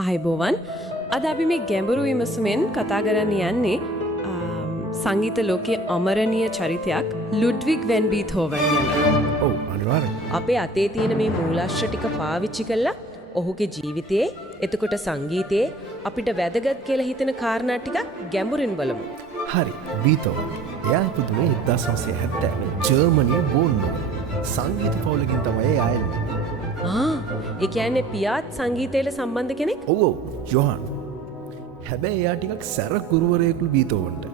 ආයුබෝවන් අද අපි මේ ගැඹුරු විමසුමෙන් කතා කරන්න යන්නේ සංගීත ලෝකයේ අමරණීය චරිතයක් ලුඩ්විග් වැන් බීතෝවන් ගැන. ඔව් අනිවාර්යෙන්. අපේ අතේ තියෙන මේ මූලාශ්‍ර ටික පාවිච්චි කළා ඔහුගේ ජීවිතයේ එතකොට සංගීතයේ අපිට වැදගත් කියලා හිතෙන කාරණා ටික ගැඹුරින් බලමු. හරි. බීතෝවන්. එයා ඉපදුනේ 1970 ජර්මනියේ බෝන්නෝ. සංගීත පවුලකින් තමයි ආයෙන්නේ. ඒ කියන්නේ පියාත් සංගීතයට සම්බන්ධ කෙනෙක්? ඔව් ඔව් ජොහන්. හැබැයි එයා ටිකක් සැර ගුරුවරයෙකුළු බීතෝවන්ට.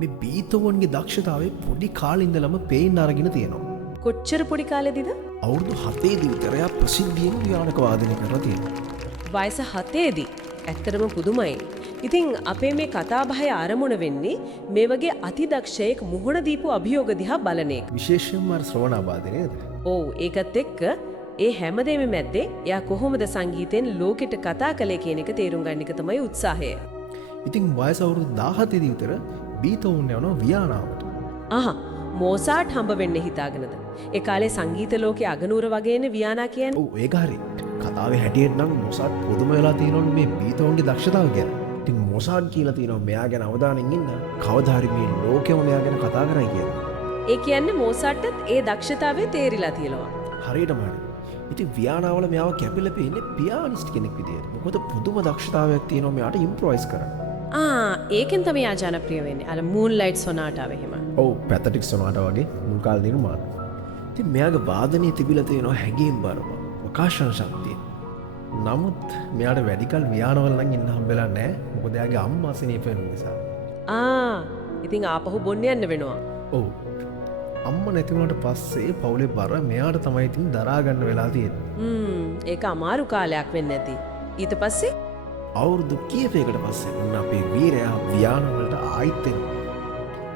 මේ බීතෝවන්ගේ දක්ෂතාවය පොඩි කාලේ ඉඳලම පේන්න අරගෙන තියෙනවා. කොච්චර පොඩි කාලෙදිද? අවුරුදු 7 දී විතර එයා ප්‍රසිද්ධියෙන් ව්‍යානක වාදනය කරලා තියෙනවා. වයස 7 දී. ඇත්තටම පුදුමයි. ඉතින් අපේ මේ කතා බහේ ආරමුණ වෙන්නේ මේ වගේ අතිදක්ෂයෙක් මුහුණ දීපු අභියෝග දිහා බලන එක. විශේෂයෙන්ම ශ්‍රවණාබාධය නේද? ඔව් ඒකත් එක්ක ඒ හැමදේම මැද්දේ එයා කොහොමද සංගීතයෙන් ලෝකෙට කතා කළේ කියන එක තේරුම් ගන්න එක තමයි උත්සාහය. ඉතින් වයස අවුරුදු 17 දී විතර බීතෝවන් යනවා වියානාවට. මෝසාට් හම්බ වෙන්න හිතාගෙනද? ඒ කාලේ සංගීත ලෝකයේ අගනුවර වගේනේ වියානා කියන්නේ. ඔව් ඒක හරි. කතාවේ හැටියට නම් මොසාට් පුදුම වෙලා තියෙනවනේ මේ බීතෝවන්ගේ දක්ෂතාව ගැන. ඉතින් මොසාට් කියලා තියෙනවා මෙයා ගැන අවධානයෙන් ඉන්න. කවදා හරි මේ ලෝකෙම මෙයා ගැන කතා කරයි කියලා. ඒ කියන්නේ මොසාට්ටත් ඒ දක්ෂතාවය තේරිලා තියෙනවා. හරියටම හරි. ඉතින් වියානාවල මෙයාව කැපිලා පෙන්නේ පියානිස්ට් කෙනෙක් විදියට. මොකද පුදුම දක්ෂතාවයක් තියෙනවා මෙයාට ඉම්ප්‍රොවයිස් කරන්න. ඒකෙන් තමයි ආ ජනප්‍රිය වෙන්නේ. අර මූන්ලයිට් සොනාටාව එහෙම. ඔව් පැතටික් සොනාටා වගේ මුල් කාල නිර්මාණ. ඉතින් මෙයාගේ වාදනයේ තිබිලා තියෙනවා හැඟීම් බරම, ප්‍රකාශන ශක්තිය. නමුත් මෙයාට වැඩිකල් වියානවල නම් ඉන්න හම්බෙලා නැහැ. මොකද එයාගේ අම්මා අසනීප වෙන නිසා. ඉතින් ආපහු බොන්න යන්න වෙනවා. ඔව්. අම්මා නැති වුණාට පස්සේ පවුලේ බර මෙයාට තමයි ඉතින් දරා ගන්න වෙලා තියෙන්නේ. ඒක අමාරු කාලයක් වෙන්නේ නැති. ඊට පස්සේ අවුරුදු කීපයකට පස්සේ ඔන්න අපේ වීරයා වියානවලට ආයිත් එනවා.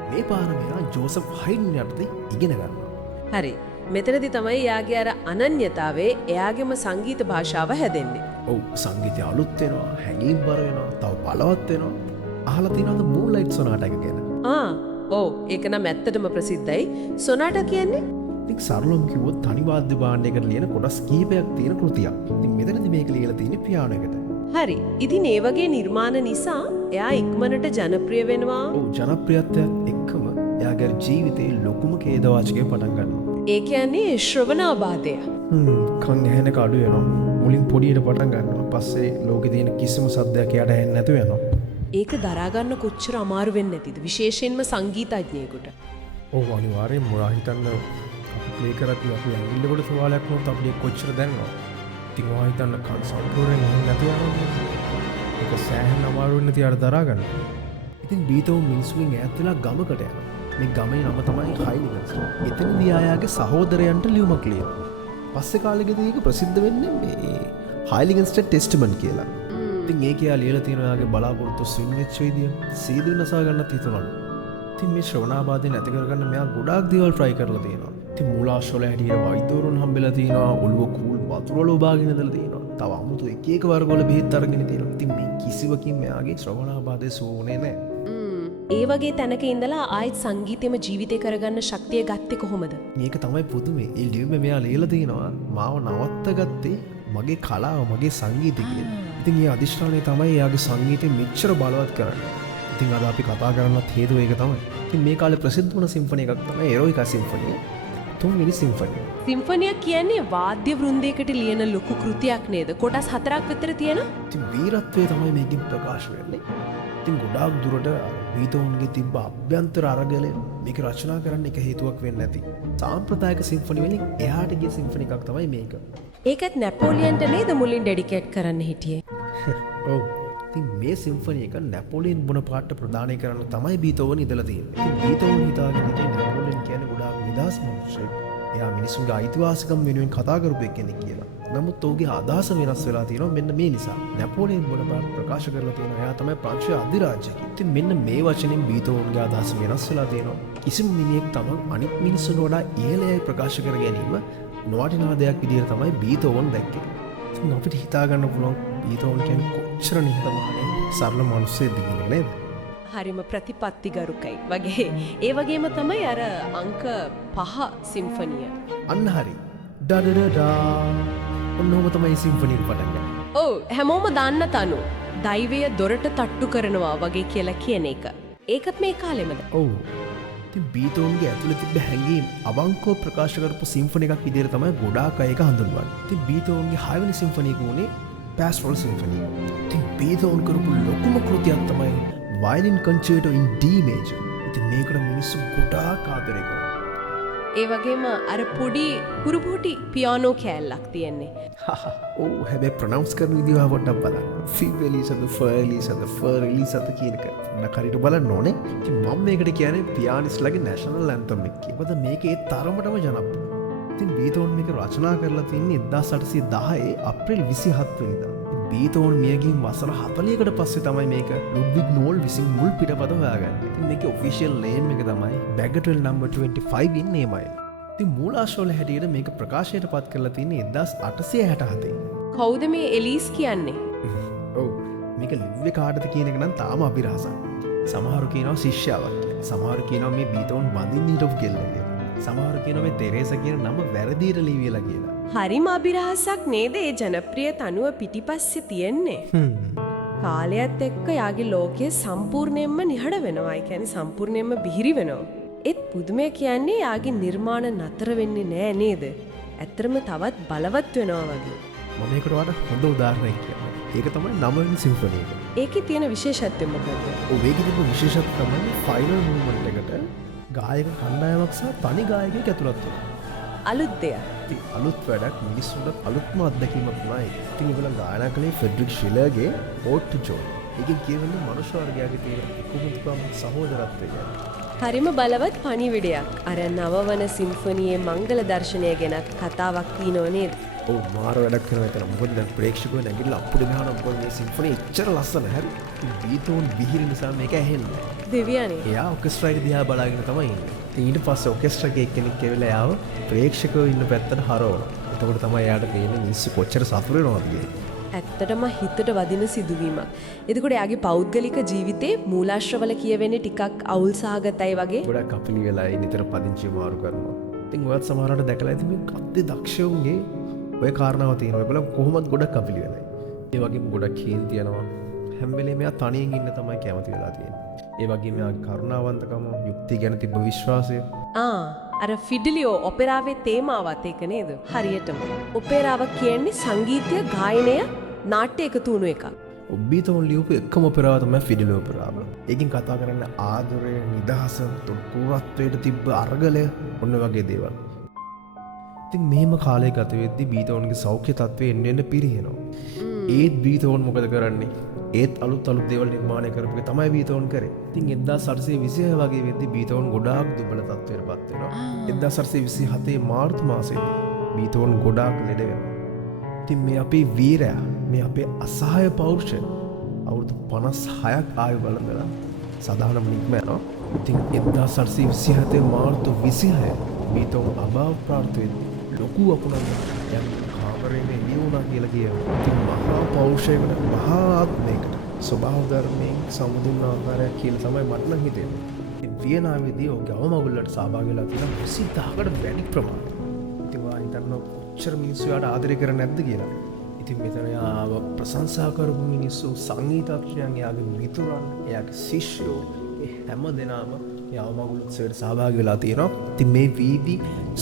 මේ පාර මෙයා ජෝසප් හයිඩන් යටතේ ඉගෙන ගන්නවා. හරි. මෙතනදී තමයි එයාගේ අර අනන්‍යතාවයේ එයාගේම සංගීත භාෂාව හැදෙන්නේ. ඔව් සංගීතය අලුත් වෙනවා, හැඟීම් බර වෙනවා, තව බලවත් වෙනවා. අහලා තියෙනවද මූන්ලයිට් සොනාටා එක ගැන? ඔව් ඒක නම් ඇත්තටම ප්‍රසිද්ධයි. සොනාටා කියන්නේ ඉතින් සරලවම කිව්වොත් තනි වාද්‍ය භාණ්ඩයකට ලියන කොටස් කීපයක් තියෙන කෘතියක්. ඉතින් මෙතනදී මේක ලියලා තියෙන්නේ පියානෝ එකට. හරි. ඉතින් ඒ වගේ නිර්මාණ නිසා එයා ඉක්මනට ජනප්‍රිය වෙනවා. ඔව් ජනප්‍රියත්වයත් එක්කම එයාගේ ජීවිතේ ලොකුම ඛේදවාචකය පටන් ගන්නවා. ඒ කියන්නේ ශ්‍රවණාබාධය. කන් ඇහෙන එක අඩු වෙනවා. මුලින් පොඩියට පටන් ගන්නවා. පස්සේ ලෝකේ තියෙන කිසිම සද්දයක් එයාට ඇහෙන්නේ නැතුව යනවා. ඒක දරා ගන්න කොච්චර අමාරු වෙන්නේ නැතිද? විශේෂයෙන්ම සංගීතඥයෙකුට. ඔව් අනිවාර්යෙන්ම මොනවා හිතන්න අපි ප්ලේ කරද්දී අපි ඇඟිල්ල කොට තුවාලයක් වුණොත් අපිට කොච්චර දැනෙනවද? ඉතින් මොනවා හිතන්න කන් සම්පූර්ණයෙන් ඇහෙන්නේ නැතුව යනවා. ඒක සෑහෙන අමාරු වෙන්න තියාට දරා ගන්න. ඉතින් බීතෝවන් මිනිස්සුන්ගෙන් ඈත් වෙලා ගමකට යනවා. මේ ගමේ නම තමයි හයිලිගන්ස්. එතනදී ආයාගේ සහෝදරයන්ට ලියුමක් ලියනවා. පස්සේ කාලෙකදී ඒක ප්‍රසිද්ධ වෙන්නේ මේ හයිලිගන්ස්ට ටෙස්ටමන්ට් කියලා. ඉතින් ඒකේ ආ ලියලා තියෙනවා යාගේ බලාපොරොත්තු ස්විම් වෙච්ච විදිය. සීදීන නසා ගන්නත් හිතනවලු. ඉතින් මේ ශ්‍රවණාබාධය නැති කරගන්න මෙයා ගොඩාක් දේවල් try කරලා තියෙනවා. ඉතින් මූලාශ්‍රවල හැටියට වෛද්‍යවරුන් හම්බෙලා තියෙනවා. ඔළුව කූල් වතුර වල ඔබාගෙන ඉඳලා තියෙනවා. තව 아무තු එක එක වර්ගවල බෙහෙත් අරගෙන තියෙනවා. ඉතින් මේ කිසිවකින් මෙයාගේ ශ්‍රවණාබාධය සුවුනේ නැහැ. ඒ වගේ තැනක ඉඳලා ආයෙත් සංගීතයම ජීවිතේ කරගන්න ශක්තිය ගත්තේ කොහොමද? මේක තමයි පුදුමේ. ඒ ලියුමේ මෙයා ලියලා තියෙනවා මාව නවත්තගත්තේ මගේ කලාව, මගේ සංගීතය කියලා. ඉතින් ඒ අදිෂ්ඨානය තමයි එයාගේ සංගීතය මෙච්චර බලවත් කරන්නේ. ඉතින් අද අපි කතා කරන්නත් හේතුව ඒක තමයි. ඉතින් මේ කාලේ ප්‍රසිද්ධ වුණ සිම්ෆනි එකක් තමයි එරෝයිකා සිම්ෆනිය. 3 වෙනි සිම්ෆනිය. සිම්ෆනිය කියන්නේ වාද්‍ය වෘන්දයකට ලියන ලොකු කෘතියක් නේද? කොටස් 4ක් විතර තියෙන. ඉතින් වීරත්වය තමයි මේකෙන් ප්‍රකාශ වෙන්නේ. ඉතින් ගොඩාක් දුරට බීතෝවන්ගේ තිබ්බ අභ්‍යන්තර අරගලය මේක රචනා කරන්න එක හේතුවක් වෙන්නේ නැති. සාම්ප්‍රදායික සිම්ෆනි වලින් එහාට ගිය සිම්ෆනි එකක් තමයි මේක. ඒකත් නැපෝලියන්ට නේද මුලින් ඩෙඩිකේට් කරන්න හිටියේ? ඔව්. ඉතින් මේ සිම්ෆනි එක නැපෝලියන් බොනපාර්ට් ප්‍රදානය කරන්න තමයි බීතෝවන් ඉදලා තියෙන්නේ. ඉතින් බීතෝවන් හිතාගෙන ඉන්නේ නැපෝලියන් කියන්නේ ගොඩාක් නිදහස් මිනිහෙක්. එයා මිනිසුන්ගේ අයිතිවාසිකම් වෙනුවෙන් කතා කරපු කෙනෙක් කියලා. නමුත් ඔහුගේ අදහස වෙනස් වෙලා තියෙනවා මෙන්න මේ නිසා. නැපෝලියන් බොනපාර්ට් ප්‍රකාශ කරලා තියෙනවා එයා තමයි ප්‍රංශයේ අධිරාජ්‍යකය. ඉතින් මෙන්න මේ වචනෙන් බීතෝවන්ගේ අදහස වෙනස් වෙලා තියෙනවා. කිසිම මිනිහෙක් තමන් අනිත් මිනිස්සුන්ට වඩා ඉහළයි ප්‍රකාශ කර ගැනීම නොවටිනා දෙයක් විදිහට තමයි බීතෝවන් දැක්කේ. ඉතින් අපිට හිතා ගන්න පුළුවන් බීතෝවන් කියන්නේ කොච්චර නිහතමානී සරල මිනිස්සෙක්ද කියලා නේද? හරිම ප්‍රතිපත්තිගරුකයි වගේ. ඒ වගේම තමයි අර අංක 5 සිම්ෆනිය. අන්න හරි. ඩඩඩඩා ඔන්නෝම තමයි සිම්ෆනිය පටන් ගන්නේ. ඔව් හැමෝම දන්න තනු දෛවය දොරට තට්ටු කරනවා වගේ කියලා කියන එක. ඒකත් මේ කාලෙමද? ඔව්. ඉතින් බීතෝන්ගේ ඇතුළේ තිබ්බ හැඟීම් අවංකව ප්‍රකාශ කරපු සිම්ෆනි එකක් විදිහට තමයි ගොඩාක් අය ඒක හඳුන්වන්නේ. ඉතින් බීතෝන්ගේ 6 වෙනි සිම්ෆනි එක උනේ Pastoral Symphony. ඉතින් බීතෝන් කරපු ලොකුම කෘතියක් තමයි Violin Concerto in D Major. ඉතින් මේකට මිනිස්සු ගොඩාක් ආදරය කරනවා. ඒ වගේම අර පොඩි කුරුපොටි පියානෝ කෑල්ලක් තියෙන්නේ. ඕ හැබැයි ප්‍රනවුන්ස් කරන විදිහ පොඩ්ඩක් බලන්න. ෆිබෙලිසද ෆර්ලිසද ෆර්ලිසද කියන එක නකරිට බලන්න ඕනේ. ඉතින් මම මේකට කියන්නේ පියානිස්ට්ලාගේ නැෂනල් ඇන්තම් එක කියලා. මොකද මේක ඒ තරමටම ජනප්‍රියයි. ඉතින් බීතෝන් මේක රචනා කරලා තින්නේ 1810 අප්‍රේල් 27 වෙනිදා. බීතෝන් මියගින් වසර 40කට පස්සේ තමයි මේක ලුඩ්විග් නෝල් විසින් මුල් පිටපත හොයාගන්නේ. ඉතින් මේකේ ඔෆිෂියල් නේම් එක තමයි Bagatelle number 25 in A minor. ඉතින් මූලාශ්‍රවල හැටියට මේක ප්‍රකාශයට පත් කරලා තියෙන්නේ 1867. කවුද මේ එලිස් කියන්නේ? ඔව් මේක ලිව්වේ කාටද කියන එක නම් තාම අභිරහසක්. සමහරු කියනවා ශිෂ්‍යාවක් කියලා. සමහරු කියනවා මේ බීතෝන් බඳින්න හිටපු කෙල්ල කියලා. සමහරු කියනවා මේ තෙරේසා කියන නම වැරදියට ලියවිලා කියලා. හරිම අභිරහසක් නේද ඒ ජනප්‍රිය තනුව පිටිපස්සේ තියෙන්නේ. කාලයත් එක්ක යාගේ ලෝකයේ සම්පූර්ණයෙන්ම නිහඬ වෙනවා. ඒ කියන්නේ සම්පූර්ණයෙන්ම බිහිරි වෙනවා. ඒත් පුදුමය කියන්නේ යාගේ නිර්මාණ නතර වෙන්නේ නෑ නේද? ඇත්තටම තවත් බලවත් වෙනවා වගේ. මම මේකට වඩා හොඳ උදාහරණයක් කියන්නම්. ඒක තමයි 9 වෙනි සිම්ෆනි එක. ඒකේ තියෙන විශේෂත්වය මොකක්ද? ඔව් ඒකේ තිබුණු විශේෂත්වය තමයි ෆයිනල් මූව්මන්ට් එකට ගායක කණ්ඩායමක් සහ තනි ගායකයෙක් ඇතුළත් වෙනවා. අලුත් දෙයක්. ඉතින් අලුත් වැඩක් මිනිස්සුන්ට අලුත්ම අත්දැකීමක් වුණා ඒක. ඉතින් ඒගොල්ලෝ ගායනා කළේ ෆෙඩරික් ෂිලර්ගේ Ode to Joy. ඒකෙන් කියවෙන්නේ මනුෂ්‍ය වර්ගයාගේ තියෙන කුමුත්කම් සහෝදරත්වය ගැන. හරිම බලවත් පණිවිඩයක්. අර නවවන සිම්ෆනියේ මංගල දර්ශනය ගැනත් කතාවක් තියෙනව නේද? ඔව් මාර වැඩක් කරනවා එතන. මොකද දැන් ප්‍රේක්ෂකයෝ නැගිටලා අප්පුඩ ගහනවා මොකද මේ සිම්ෆනි එච්චර ලස්සන හරි. බීතෝන් බිහිරි නිසා මේක ඇහෙන්නේ. දෙවියනේ. එයා ඔකෙස්ට්‍රා එක දිහා බලාගෙන තමයි ඉන්නේ. ඊට පස්සේ ඔකෙස්ට්‍රා එකේ කෙනෙක් ඇවිල්ලා යාව ප්‍රේක්ෂකයෝ ඉන්න පැත්තට හරවනවා. එතකොට තමයි එයාට තේරෙන්නේ මිනිස්සු කොච්චර සතුටු වෙනවද කියලා. ඇත්තටම හිතට වදින සිදුවීමක්. එතකොට එයාගේ පෞද්ගලික ජීවිතේ මූලාශ්‍රවල කියවෙන්නේ ටිකක් අවුල් සහගතයි වගේ. ගොඩක් කපිලි වෙලා නිතර පදිංචි මාරු කරනවා. ඉතින් ඔයත් සමහරවිට දැකලා ඇති මේ කද්දේ දක්ෂයෝගේ ඔය කාරණාව තියෙනවා. ඒගොල්ලෝ කොහොමද ගොඩක් කපිලි වෙන්නේ. ඒ වගේම ගොඩක් කීන් තියනවා. හැම වෙලේම එයා තනියෙන් ඉන්න තමයි කැමති වෙලා තියෙන්නේ. ඒ වගේම එයා කරුණාවන්තකම, යුක්තිය ගැන තිබ්බ විශ්වාසය. අර ෆිඩලියෝ ඔපෙරාවේ තේමාවත් ඒක නේද? හරියටම. ඔපෙරාව කියන්නේ සංගීතය, ගායනය, නාට්‍ය එකතු වුණු එකක්. බීතෝන් ලියපු එකම ඔපෙරාව තමයි ෆිඩලියෝ ඔපෙරාව. ඒකෙන් කතා කරන්නේ ආදරය, නිදහස, තුරුත්වයට තිබ්බ අරගලය, ඔන්න වගේ දේවල්. ඉතින් මෙහෙම කාලය ගත වෙද්දී බීතෝන්ගේ සෞඛ්‍ය තත්ත්වය එන්න එන්න පිරිහෙනවා. ඒත් බීතෝන් මොකද කරන්නේ? ඒත් අලුත් නිර්මාණය කරපු එක තමයි බීතෝන් කරේ. ඉතින් 1826 වගේ වෙද්දී බීතෝන් ගොඩාක් දුබල තත්ත්වයකට පත් වෙනවා. 1827 මාර්තු මාසෙදී බීතෝන් ගොඩාක් ලෙඩ වෙනවා. ඉතින් මේ අපේ වීරයා, මේ අපේ අසහාය පෞරුෂය අවුරුදු 56ක් ආයු බලඳලා සදානම නික්ම යනවා. ඉතින් 1827 මාර්තු 26 බීතෝන් අභාව ප්‍රාර්ථ වෙද්දී ලොකු අපුණක් යම් කාමරේම එළියුණා කියලා කියනවා. ඉතින් මහා පෞරුෂයකට මහා ආත්මයකට ස්වභාව ධර්මයෙන් සමුදුන් ආකාරයක් කියලා තමයි මට නම් හිතෙන්නේ. ඉතින් වියනාවේදී ඔය ගවමගුල්ලට සහභාගී වෙලා තියෙන 20000කට වැඩි ප්‍රමාණයක්. ඉතින් වා හිතන්න කොච්චර මිනිස්සු යාට ආදරය කරන්නේ නැද්ද කියලා. ඉතින් මෙතන යාව ප්‍රශංසා කරපු මිනිස්සු, සංගීතඥයන්, යාගේ මිතුරන්, යාගේ ශිෂ්‍යයෝ හැම දෙනාම යවමගුල් උත්සවයට සහභාගී වෙලා තියෙනවා. ඉතින් මේ වීදි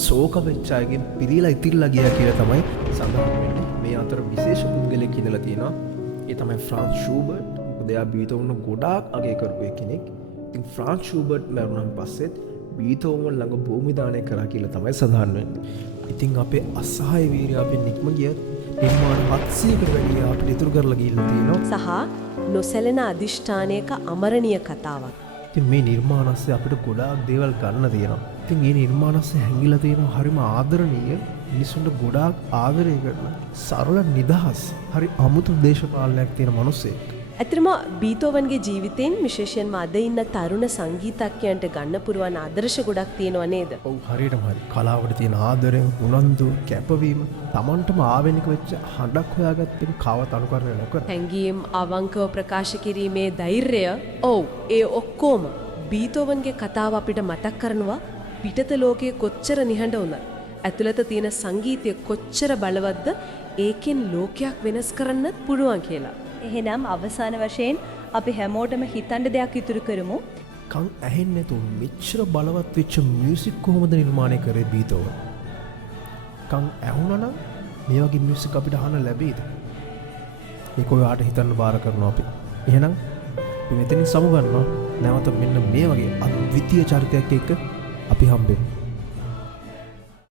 ශෝක වෙච්ච අයගෙන් පිරීලා ඉතිරිලා ගියා කියලා තමයි සඳහන් වෙන්නේ. මේ අතර විශේෂ පුද්ගලෙක් ඉඳලා තියෙනවා. ඒ තමයි ෆ්‍රාන්ස් ෂූබර්ට්. මොකද එයා බීතෝවන් ගොඩාක් අගය කරපු කෙනෙක්. ඉතින් ෆ්‍රාන්ස් ෂූබර්ට් මරුණන් පස්සෙත් බීතෝවන් ළඟ භූමි දානය කරා කියලා තමයි සඳහන් වෙන්නේ. ඉතින් අපේ අසහාය වීරයා අපේ නික්ම ගියත් නිර්මාණ 700කට වැඩි අපිට ඉතුරු කරලා ගිහිල්ලා තියෙනවා. සහ නොසැලෙන අදිෂ්ඨානයක අමරණීය කතාවක්. ඉතින් මේ නිර්මාණස්සේ අපිට ගොඩාක් දේවල් ගන්න තියෙනවා. ඉතින් මේ නිර්මාණස්සේ හැංගිලා තියෙනවා හරිම ආදරණීය, මිනිසුන්ට ගොඩාක් ආදරය කරන, සරල, නිදහස්, හරි අමුතු දේශපාලනයක් තියෙන මිනිසෙක්. ඇත්තටම බීතෝවන්ගේ ජීවිතෙන් විශේෂයෙන්ම අද ඉන්න තරුණ සංගීතඥයන්ට ගන්න පුරුවන් ආදර්ශ ගොඩක් තියෙනවා නේද? ඔව් හරියටම හරි. කලාවට තියෙන ආදරය, උනන්දු, කැපවීම, Tamanටම ආවෙනික වෙච්ච හඬක් හොයාගත්ත එක කවවත් අනුකරණය නොකර. හැඟීම් අවංකව ප්‍රකාශ කිරීමේ ධෛර්යය, ඔව් ඒ ඔක්කොම බීතෝවන්ගේ කතාව අපිට මතක් කරනවා පිටත ලෝකයේ කොච්චර නිහඬ වුණත් ඇතුළත තියෙන සංගීතය කොච්චර බලවත්ද ඒකෙන් ලෝකයක් වෙනස් කරන්නත් පුළුවන් කියලා. එහෙනම් අවසාන වශයෙන් අපි හැමෝටම හිතන්න දෙයක් ඉතුරු කරමු. කං ඇහෙන්නේ නැතුව මෙච්චර බලවත් වෙච්ච මියුසික් කොහොමද නිර්මාණය කරේ බීතෝව? කං ඇහුණා නම් මේ වගේ මියුසික් අපිට අහන්න ලැබෙයිද? ඒක ඔයාට හිතන්න බාර කරනවා අපි. එහෙනම් අපි මෙතනින් සමු ගන්නවා. නැවත මෙන්න මේ වගේ අද්විතීය චරිතයක් එක්ක අපි හම්බෙමු.